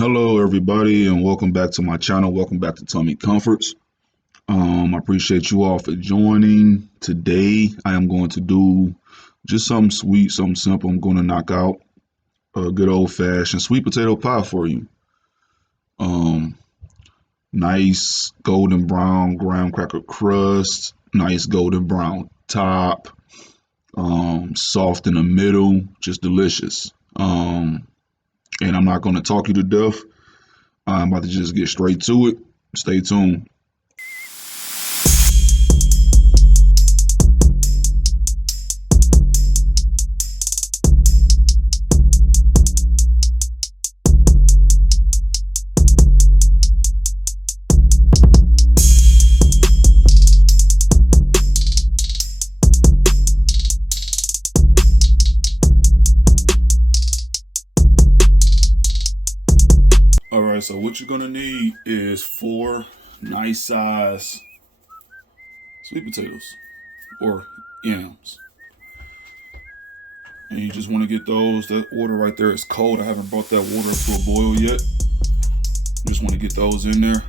Hello, everybody, and welcome back to my channel. Welcome back to Tummy Comforts. I appreciate you all for joining. Today, I am going to do just something sweet, something simple. I'm going to knock out a good old-fashioned sweet potato pie for you. Um, Nice golden brown graham cracker crust, nice golden brown top, soft in the middle, just delicious. And I'm not going to talk you to death. I'm about to just get straight to it. Stay tuned. Alright, so what you're gonna need is 4 nice size sweet potatoes or yams. And you just want to get those. That water right there is cold. I haven't brought that water up to a boil yet. Just want to get those in there.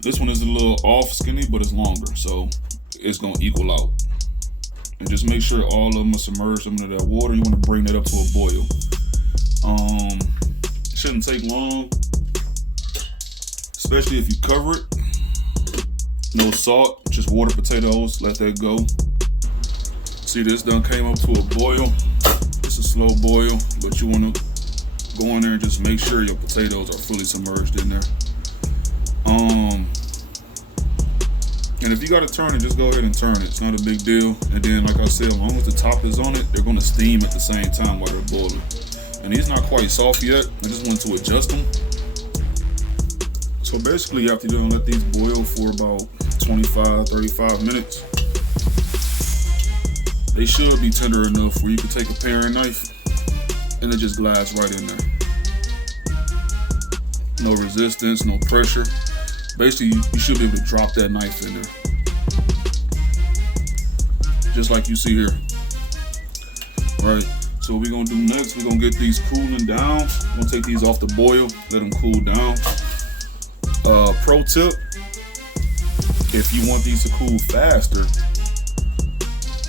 This one is a little off skinny, but it's longer, so it's gonna equal out. And just make sure all of them are submerged into that water. You want to bring that up to a boil. Shouldn't take long, especially if you cover it. No salt, just water potatoes, let that go. See, this done came up to a boil. It's a slow boil, but you want to go in there and just make sure your potatoes are fully submerged in there. And if you got to turn it, just go ahead and turn it. It's not a big deal. And then, like I said, as long as the top is on it, they're going to steam at the same time while they're boiling. And these not quite soft yet. I just want to adjust them. So basically, after you're gonna let these boil for about 25, 35 minutes, they should be tender enough where you can take a paring knife and it just glides right in there. No resistance, no pressure. Basically, you should be able to drop that knife in there. Just like you see here. Right. So what we're gonna do next, we're gonna get these cooling down. We're gonna take these off the boil, let them cool down. Pro tip, if you want these to cool faster,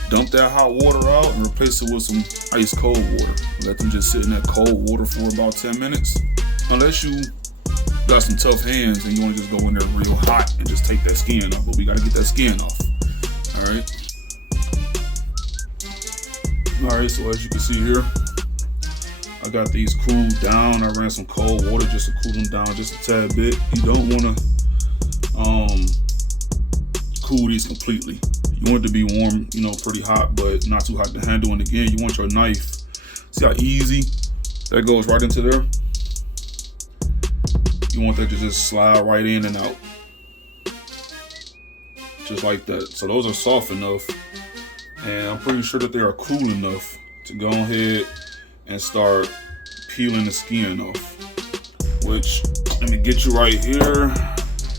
dump that hot water out and replace it with some ice cold water. Let them just sit in that cold water for about 10 minutes. Unless you got some tough hands and you wanna just go in there real hot and just take that skin off, but we gotta get that skin off, all right? Alright, so as you can see here, I got these cooled down. I ran some cold water just to cool them down just a tad bit. You don't want to cool these completely. You want it to be warm, pretty hot, but not too hot to handle. And again, you want your knife. See how easy that goes right into there? You want that to just slide right in and out. Just like that. So those are soft enough. And I'm pretty sure that they are cool enough to go ahead and start peeling the skin off. Which, let me get you right here,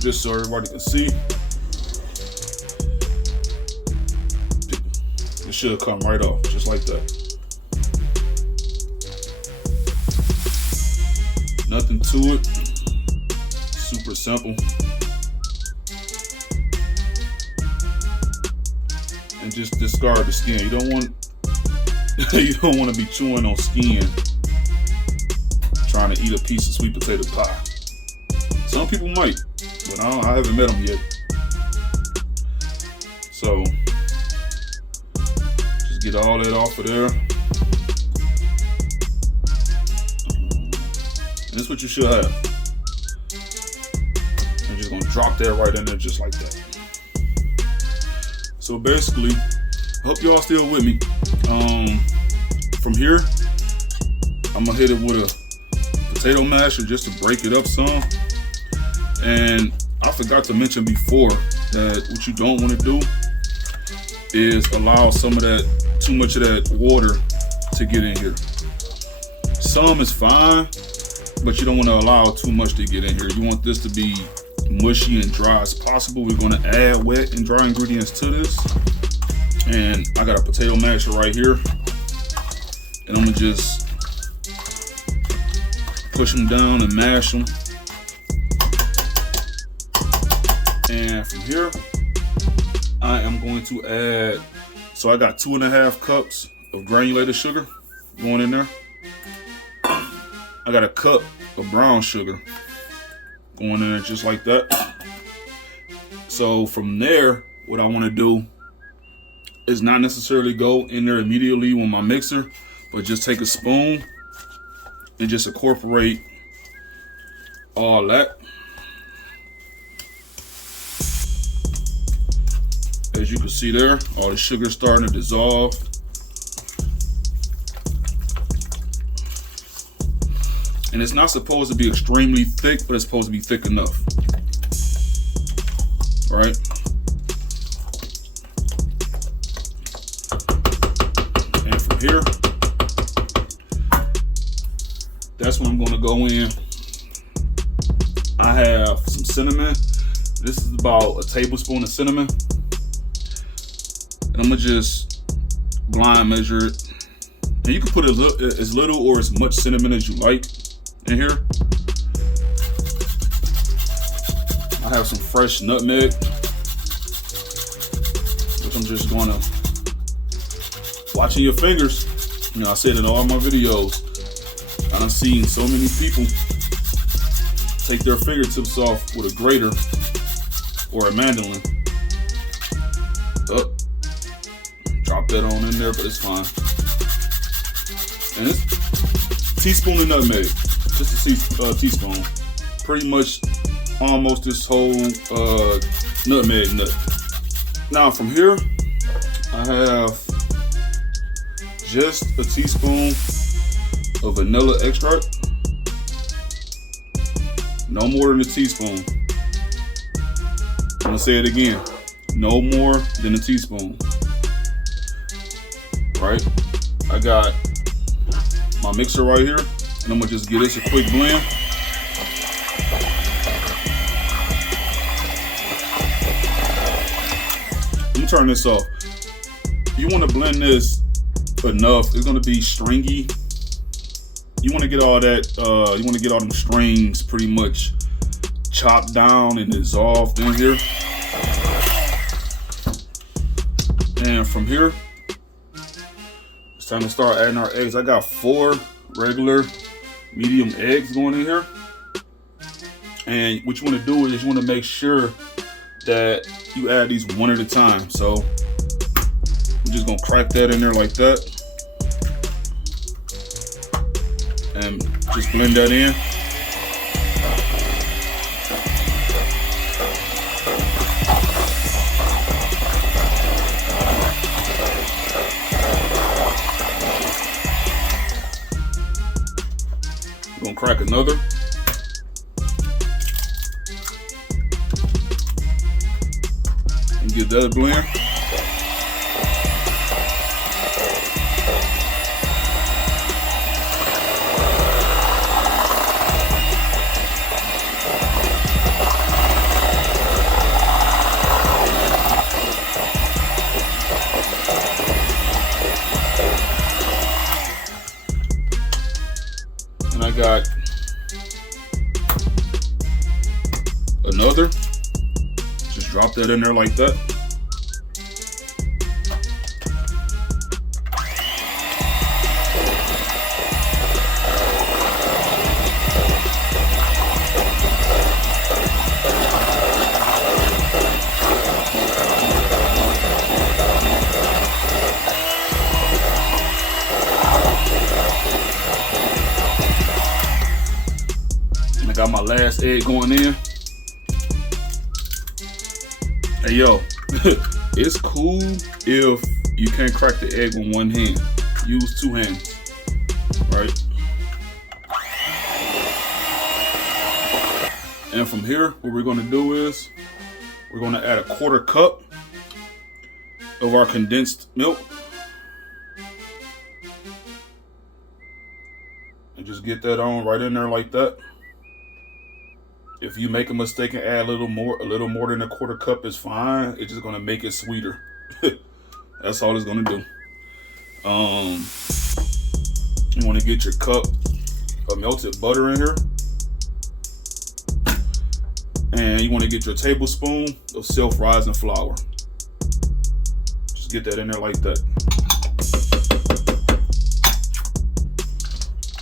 just so everybody can see. It should come right off, just like that. Nothing to it, super simple. And just discard the skin. You don't want to be chewing on skin trying to eat a piece of sweet potato pie. Some people might, but I haven't met them yet. So just get all that off of there. And that's what you should have. I'm just gonna drop that right in there just like that. So basically, I hope y'all still with me. From here, I'm gonna hit it with a potato masher just to break it up some. And I forgot to mention before that what you don't want to do is allow too much of that water to get in here. Some is fine, but you don't want to allow too much to get in here. You want this to be mushy and dry as possible. We're going to add wet and dry ingredients to this. And I got a potato masher right here. And I'm going to just push them down and mash them. And from here, I am going to add, so I got 2.5 cups of granulated sugar going in there. I got a cup of brown sugar going in there just like that. So from there, what I want to do is not necessarily go in there immediately with my mixer, but just take a spoon and just incorporate all that. As you can see there, all the sugar starting to dissolve. And it's not supposed to be extremely thick, but it's supposed to be thick enough. All right. And from here, that's when I'm going to go in. I have some cinnamon. This is about a tablespoon of cinnamon. And I'm gonna just blind measure it. And you can put as little or as much cinnamon as you like in here. I have some fresh nutmeg, which I'm just gonna, watching your fingers. You know, I said in all my videos, I've seen so many people take their fingertips off with a grater or a mandolin. Oh, drop that on in there, but it's fine. And it's a teaspoon of nutmeg, just a teaspoon. Pretty much almost this whole nutmeg nut. Now from here, I have just a teaspoon of vanilla extract. No more than a teaspoon. I'm gonna say it again. No more than a teaspoon. Right? I got my mixer right here, and I'm gonna just give this a quick blend. Let me turn this off. You want to blend this enough. It's gonna be stringy. You want to get all that. You want to get all them strings pretty much chopped down and dissolved in here. And from here, it's time to start adding our eggs. I got 4 regular medium eggs going in here. And what you want to do is you want to make sure that you add these one at a time. So I'm just gonna crack that in there like that. And just blend that in. I'm gonna crack another. And give that a blend. And I got another. Just drop that in there like that. And I got my last egg going in. Hey yo, it's cool if you can't crack the egg with one hand. Use 2 hands, right? And from here, what we're gonna do is we're gonna add a 1/4 cup of our condensed milk. And just get that on right in there like that. If you make a mistake and add a little more than a 1/4 cup is fine. It's just gonna make it sweeter. That's all it's gonna do. You wanna get your cup of melted butter in here. And you want to get your tablespoon of self-rising flour. Just get that in there like that.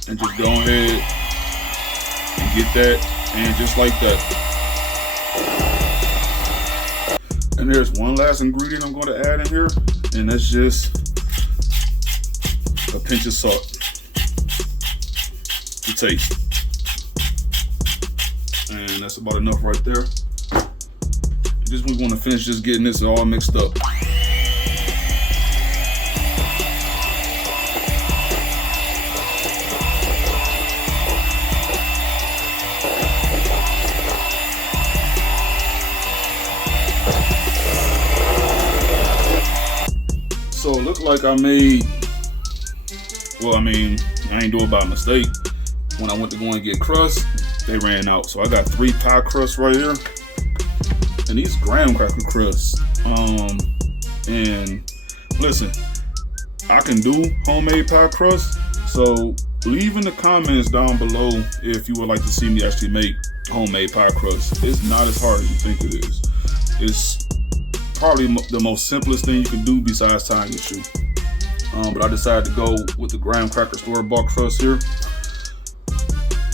And just go ahead and get that, and just like that. And there's one last ingredient I'm going to add in here, and that's just a pinch of salt to taste. And that's about enough right there. Just we want to finish just getting this all mixed up. So it looked like I made, well, I mean, I ain't do it by mistake. When I went to go and get crust, they ran out. So I got 3 pie crusts right here. And these graham cracker crusts. And listen, I can do homemade pie crust. So leave in the comments down below if you would like to see me actually make homemade pie crust. It's not as hard as you think it is. It's probably the most simplest thing you can do besides tying your shoe. But I decided to go with the graham cracker store-bought crust here.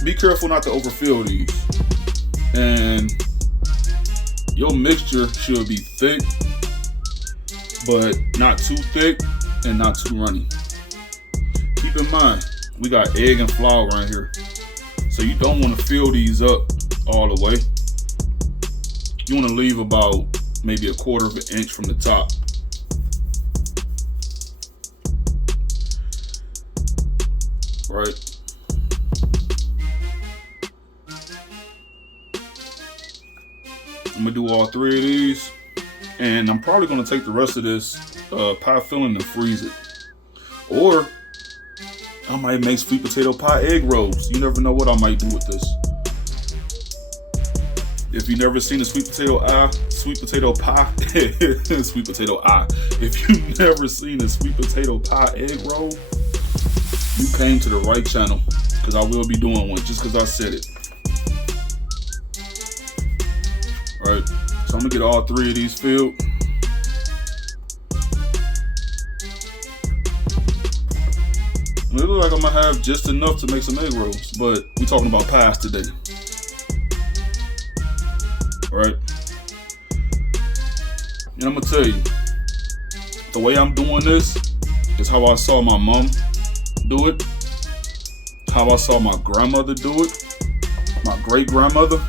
Be careful not to overfill these. And your mixture should be thick, but not too thick and not too runny. Keep in mind, we got egg and flour in here. So you don't want to fill these up all the way. You want to leave about maybe 1/4 of an inch from the top. Right. I'm gonna do all 3 of these, and I'm probably gonna take the rest of this pie filling and freeze it. Or I might make sweet potato pie egg rolls. You never know what I might do with this. If you've never seen a sweet potato pie, if you've never seen a sweet potato pie egg roll, you came to the right channel, because I will be doing one just because I said it. All right, so I'm gonna get all 3 of these filled. It looks like I'm gonna have just enough to make some egg rolls, but we're talking about pies today. All right, and I'm gonna tell you, the way I'm doing this is how I saw my mom do it, how I saw my grandmother do it, my great-grandmother.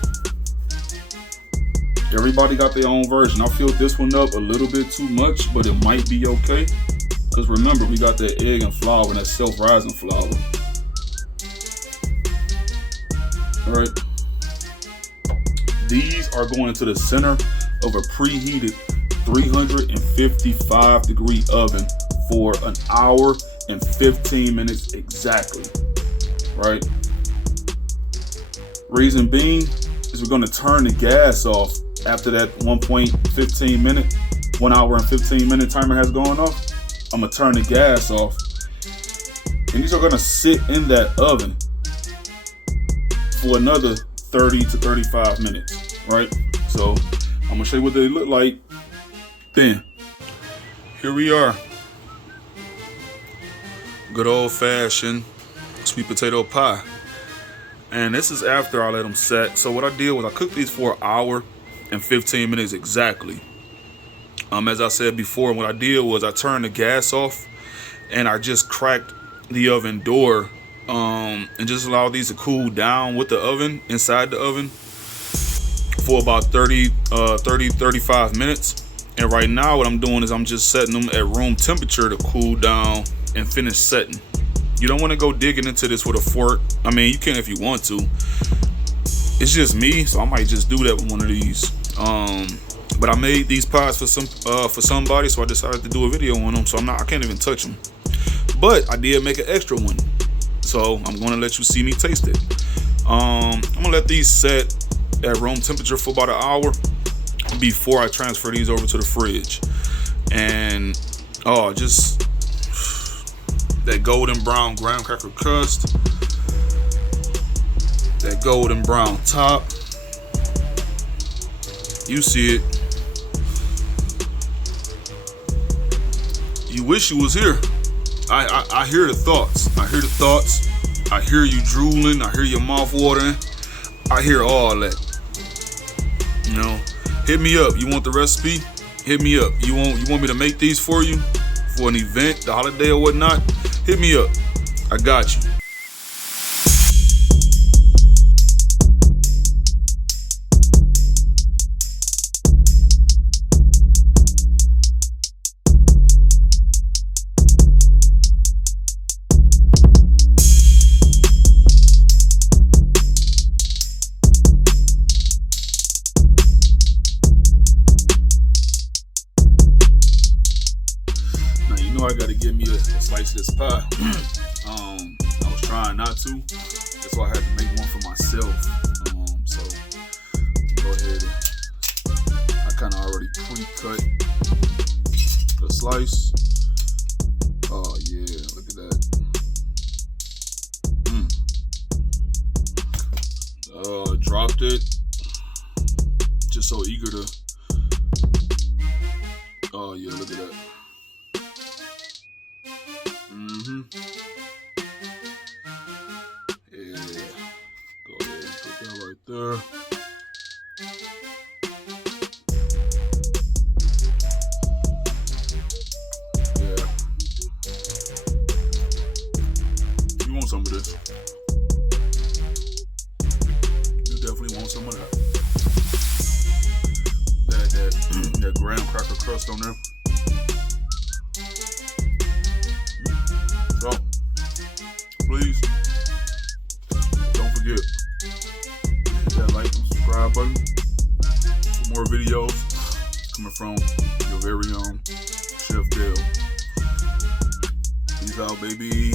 Everybody got their own version. I filled this one up a little bit too much, but it might be okay. Because remember, we got that egg and flour and that self-rising flour. All right. These are going into the center of a preheated 355 degree oven for 1 hour and 15 minutes exactly. Right? Reason being is we're going to turn the gas off after that 1 hour and 15 minute timer has gone off. I'm going to turn the gas off. And these are going to sit in that oven for another 30 to 35 minutes, right? So I'm going to show you what they look like then. Here we are. Good old fashioned sweet potato pie. And this is after I let them set. So what I did was I cooked these for 1 hour and 15 minutes exactly. As I said before, what I did was I turned the gas off and I just cracked the oven door and just allowed these to cool down with the oven, inside the oven, for about 35 minutes. And right now what I'm doing is I'm just setting them at room temperature to cool down and finish setting. You don't want to go digging into this with a fork. I mean, you can if you want to. It's just me, so I might just do that with one of these. But I made these pies for somebody, so I decided to do a video on them. So I can't even touch them. But I did make an extra one, so I'm going to let you see me taste it. I'm gonna let these set at room temperature for about 1 hour before I transfer these over to the fridge. And just that golden brown graham cracker crust golden brown top. You see it. You wish you was here. I hear the thoughts. I hear the thoughts. I hear you drooling. I hear your mouth watering. I hear all that. You know, hit me up. You want the recipe? Hit me up. You want me to make these for you for an event, the holiday or whatnot? Hit me up. I got you. I gotta give me a slice of this pie. I was trying not to. That's why I had to make one for myself. So go ahead and I kind of already pre-cut the slice. Oh yeah, look at that. Dropped it. Just so eager to. Oh yeah, look at that. Yeah, go ahead and put that right there. Yeah, you want some of this? You definitely want some of that. That graham cracker crust on there. So, please, don't forget, hit that like and subscribe button for more videos coming from your very own Chef Dale. Peace out, baby.